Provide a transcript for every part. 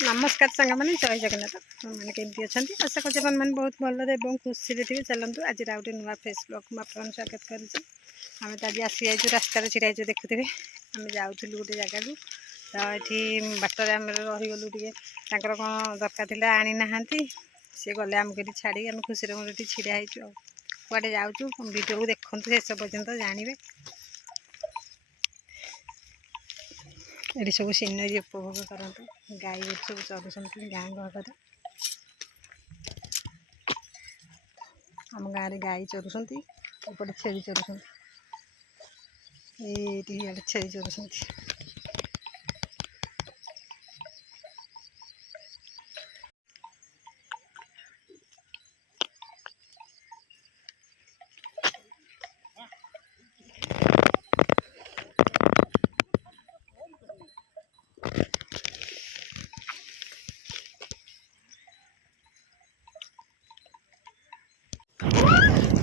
नमस्कार सांग मैंने जय जगन्नाथ मैंने केमती अच्छा आशा कर बहुत भलरे और खुशी थे। चलतु आज गोटे नुआ फेस ब्लॉग में स्वागत करुँच। आम तो आज आसी जाइए रास्तार छिड़ा देखुथे आम जाऊँ गोटे जगह को तो ये बाटर आम रहीगलु टे कौन दरकार आनी ना सी गले आमको छाड़ी आम खुशी मोटे छिड़ा कड़े जाऊँ वीडियो को देखते शेष पर्यंत जानवे। ये सब सीनरी उपभोग करते गाई सब चलुँच गाँ गहर आम गाँव में गाई चलुँच छेली चलुँच ये छेली चलुँच।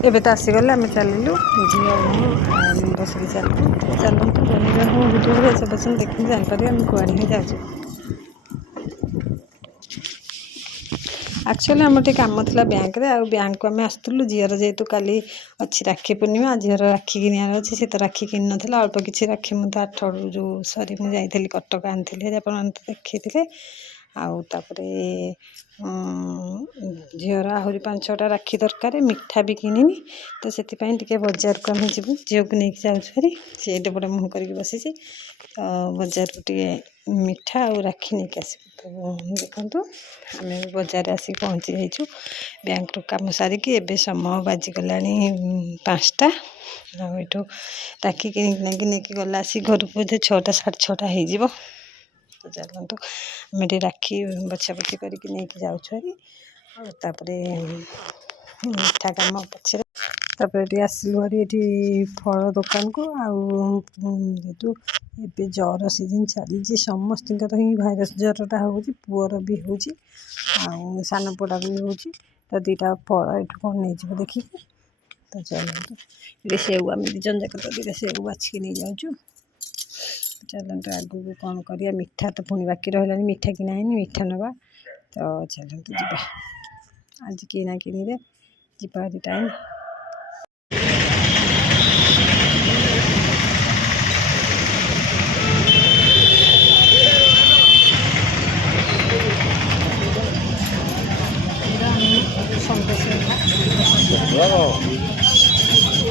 एबे तो आसीगले आम चलू झील बसिक चलू चलतु वीडियो सब बस देखिए जानपर आम कड़े जाऊँ। एक्चुअली आम टे कम था बैंक रे बैंक को आम आसलु झीर जेहेतु काली अच्छी राखी पूर्णिमा झीर राखी किनार अच्छे सी तो राखी किन ना अल्प किसी राखी मुझे 8 जो सरी मुझे जाइली कटक आनी आप देखते आउे झीर आहरी 5-6टा राखी दरकार मिठा भी किनिनी तो से बजार को आम जीव झील को लेकिन जाऊँ सी पटे मुँह करके बसी तो बजार को टे मिठा और राखी नहीं आस तो देखु आम बजार आसिक पहुँची जाइए बैंक काम सारिकी एबे समय बाजिगला 5टा आठ राखी कि गला आसी घर को बोधे 6टा 6:30 हो। तो चलतु आम ये राखी बछा बछी करके जाऊँ मिठा कम पछे ये आसलु ये फल दुकान को आतु ए जर सीजन चली समस्त ही भाइरस जरटा हो पुअर भी हो सान पुड़ा भी हो तो 2टा फल ये कौन नहीं देखिए। तो चलतु ये सेऊ आम 2 जन जाक तो सेऊ बाछिकी नहीं जाऊँ। चलतु आगू को कौन करिया मिठा तो पुणी बाकी रहा मिठा कि मिठा नवा तो चलतु जा आज किना किनी जा टाइम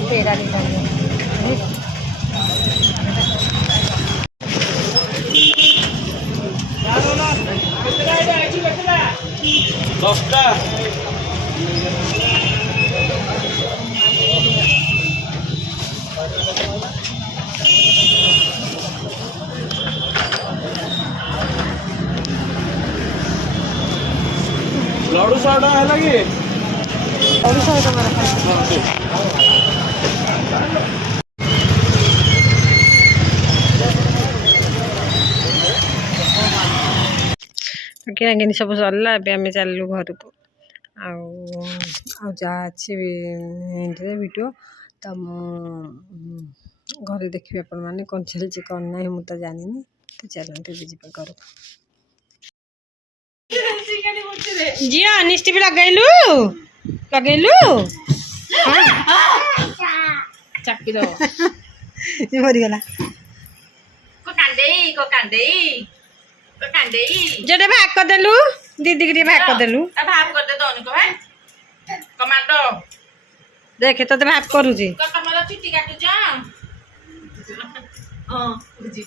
पेड़ा लड़ू 100 टका है लगी और 100 टका किना कि सब सरला आम चलू घर को अच्छी वीडियो तो घरे देखिए आपण मैंने कौन चलती कौन ना मुझे जानी तो चलते जी घर को जिया निष्टि भी लगेलु चाकी दो ये भरीगला जेटे भाग कर देलु दीदी के भाग कर देलु भाग कर दे दोन को भाई कमांडो देखे तो भाग करू जी कटमला चिट्टी काटू जा हां बुझी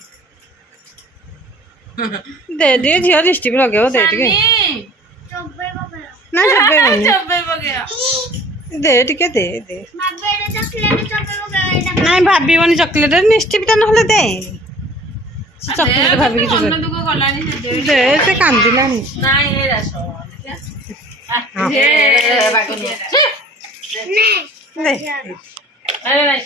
दे दे झियो दृष्टि भी लगे दे टिके ना चब्बे बगया दे टिके दे दे नहीं भाबीबनी चॉकलेट निष्टि भी तो नहले दे चॉकलेट भाभी की मन दुको गलानी से दे से कांदिलानी नहीं हे रासो हे बागनी दे अरे नहीं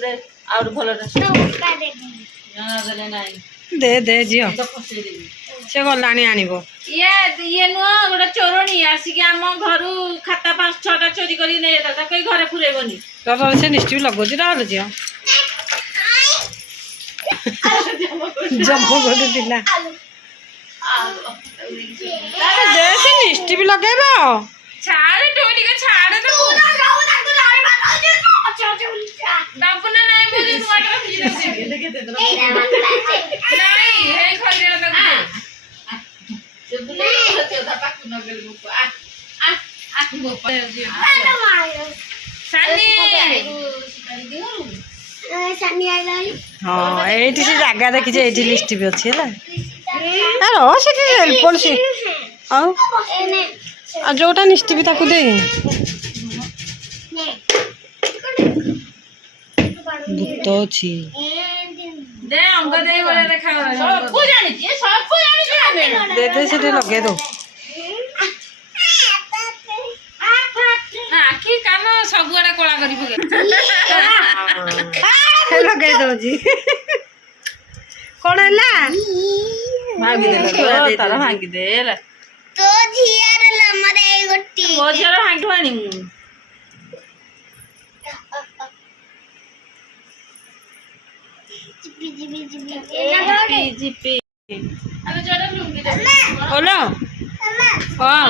दे आउट भलो रासो ना गले नहीं दे दे जियो तो फसे देबी से गलानी आनिबो ये नुआ गोटे चोरणी आसिक आम घर खाता 5-6टा चोरी करी नहीं जाता कई घरे पुरेबनी तो से निष्ठि लगुच रहल जियो जम्मू गोटे दिला ଦେଶୀ ଲିପଷ୍ଟିକ୍ ଲଗେଇବ ଛାଡେ ତୁ ଟିକେ ଛାଡେ ତ ଡାବୁନା ନାଇଁ ବୋଲି ନୂଆଟା ରଖିଛି ଦେଖେ ନାଇଁ ହେଇ ଖଲିଆ ତାକୁ ସେ ବୁଲେ ତା ପାଖକୁ ନଗେଲ ବୁପ ଆ ବୁପ ହଁ ଏଇଠି ସେ ଜାଗା ଦେଖିଛି ଏଇଠି ଲିପଷ୍ଟିକ୍ ଅଛି ହେଲା ରହ ସେଠି ପଡୁଛି ଆଉ ଯୋଉଟା ଲିପଷ୍ଟିକ୍ ତାକୁ ଦେ ଭୂତ ଅଛି ଦେ ଅଙ୍ଗ ଦେଇ ଭଳିଆ ଦେଖା ସବୁ ଜାଣିଛି ଦେ ଦେ ସେଠି ଲଗେଇ ଦଉ ଆଖି କାନ ସବୁଆଡେ କଳା କରି ପକେଇ ଲଗେଇ ଦଉଛି କଣ ହେଲା ଭାଙ୍ଗିଦେଲା ତାର ଭାଙ୍ଗିଦେ ହେଲା ତୋ ଝିଅର ଲମରେ ଏଇ ଗୋଟି ମୋ ଝିଅର ଭାଙ୍ଗି ଆଣିବୁ ଜିପି ଜିପି ଜିପି ଜିପି ଆମେ ଯୋଉଟା ଲୁଙ୍ଗି ଦେ ଓଲୋ ହଁ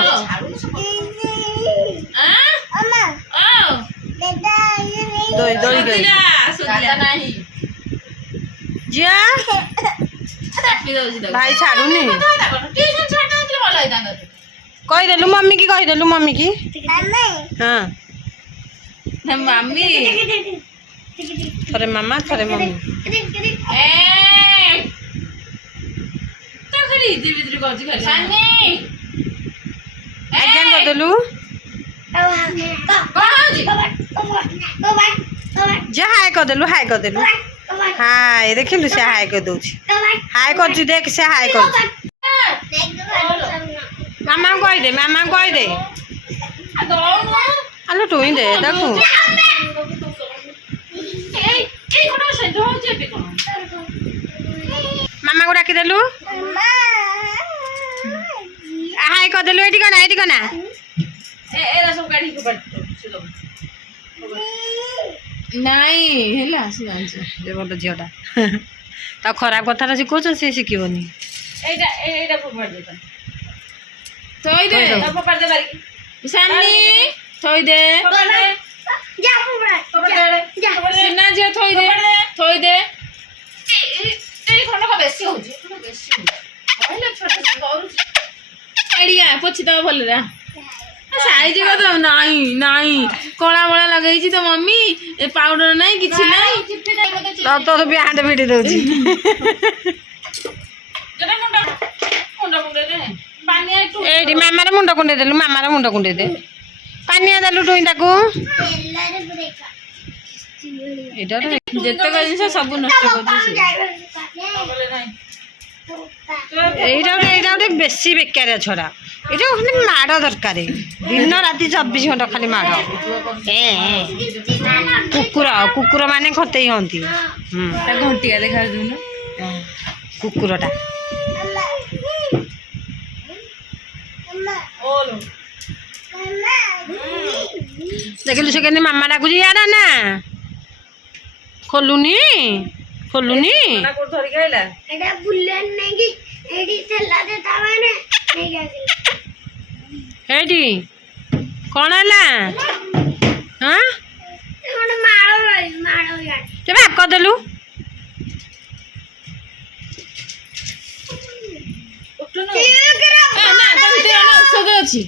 ଅମା ଓ ଦାଦା ଦୋଇ ଦୋଇ ଗଇ ସୁଦିଲା ନାହିଁ ଜିଆ ଚାପି ଦଉଛି ତାକୁ ଭାଇ ଛାଡୁନି ଟିଉସନ ଛାଡି ଦଉଥିଲେ ଭଲ ହେଇଥାନ୍ତା କହିଦେଲୁ ମମି କି ଆମେ ହଁ ମାମି ଥରେ ମାମା ଥରେ ମମି ଏ ତ ଖାଲି ଇଦି ବିଦ୍ରି କରୁଛି ଖାଲି ସାନି ଆଜ୍ଞା କରିଦେଲୁ ଯେ ହାଏ କରିଦେଲୁ ହାଏ ଦେଖିଲୁ ସେ ହାଏ କରିଦଉଛି ହାଏ କରୁଛି ଦେଖ ସେ ହାଏ କରୁଛି ମାମାଙ୍କୁ କହିଦେ ଆଲୋ ଟୁଇଁ ଦେ ତାକୁ ମାମାକୁ ଡାକିଦେଲୁ ହାଏ କରିଦେଲୁ ଏଇଠି କନା ଏରା ସବୁ କାଢି ନାଇଁ ହେଲା ସେ ଜାଣିଛି ଯେ ଭଲ ଝିଅଟା ତାକୁ ଖରାପ କଥାଟା ଶିଖଉଛ ସେ ଶିଖିବନି ଏଇଟା ଫୋପାଡ଼ି ଦେ ଥୋଇ ଦେ ଫୋପାଡ଼ି ଦେ ବାରିକି ସାନି ଥୋଇ ଦେ ସିନା ଝିଅ ଥୋଇ ଦେ ଏଇ ଖଣ୍ଡକ ବେଶୀ ହଉଛି କହିଲେ ଛୋଟ କରୁଛି ଏଡ଼ିଆ ପୋଛି ଦବ ଭଲରେ ସାଇଜ କରିଦବ ନାଇଁ କଳା ମଳା ଲଗେଇଛି ତ ମମି ଏ ପାଉଡର ନାଇଁ କିଛି ନାଇଁ ତୋର ବି ହାଣ୍ଡ ଭିଡ଼ି ଦଉଛି ଏଇଠି ମାମାର ମୁଣ୍ଡ କୁଣ୍ଡେଇ ଦେଲୁ ଦେ ପାନିଆ ଦେଲୁ ଟୁଇଁ ତାକୁ ଯେତେକ ଜିନିଷ ସବୁ ନଷ୍ଟ କରୁଛି ଏଇଟା ଗୋଟେ ବେଶୀ ବେକାରିଆ ଛଡା ଏଇଟା ଖାଲି ମାଡ଼ ଦରକାର ଦିନ ରାତି 24 ଘଣ୍ଟା ଖାଲି ମାଡ଼ କୁକୁର ମାନେ ଖତେଇ ହୁଅନ୍ତି ଘଣ୍ଟିଆ ଦେଖା ଯାଉନ କୁକୁରଟା ଦେଖିଲୁ ସେ କେମିତି ମାମା ଡାକୁଛି ଇଆଡା ନା ଖୋଲୁନି ଧରିକି ଆଇଲା ଏଟା ବୁଲେନ ନେଇକି ଏଠି ଥିଲା ଯେ ତା ମାନେ ନେଇକି ଆସିଲା ହେଇଟି କଣ ହେଲା ହଁ ଗୋଟେ ମାଳ ତେବେ ଆଗ କରିଦେଲୁ ଔଷଧ ଅଛି